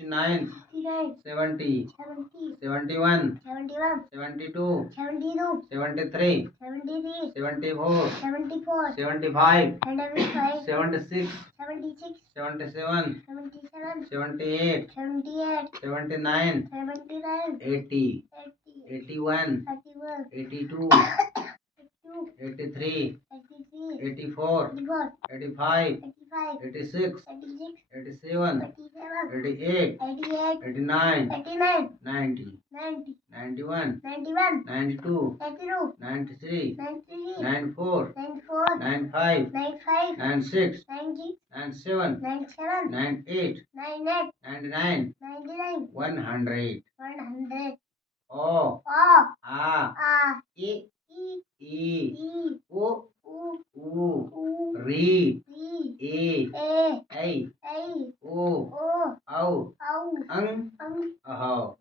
69, 70, 71, 72, 73, 74, 75, 76, 77, 78, 79, 80, 81, 82, 83, 84, 85, 86, 87, 88, 89, 90, 91, 92, 93, 94, 95, 96, 97, 98, 99, 100. O, A, I, O, U, Re, E, A, O, Au, Ang, Ahau.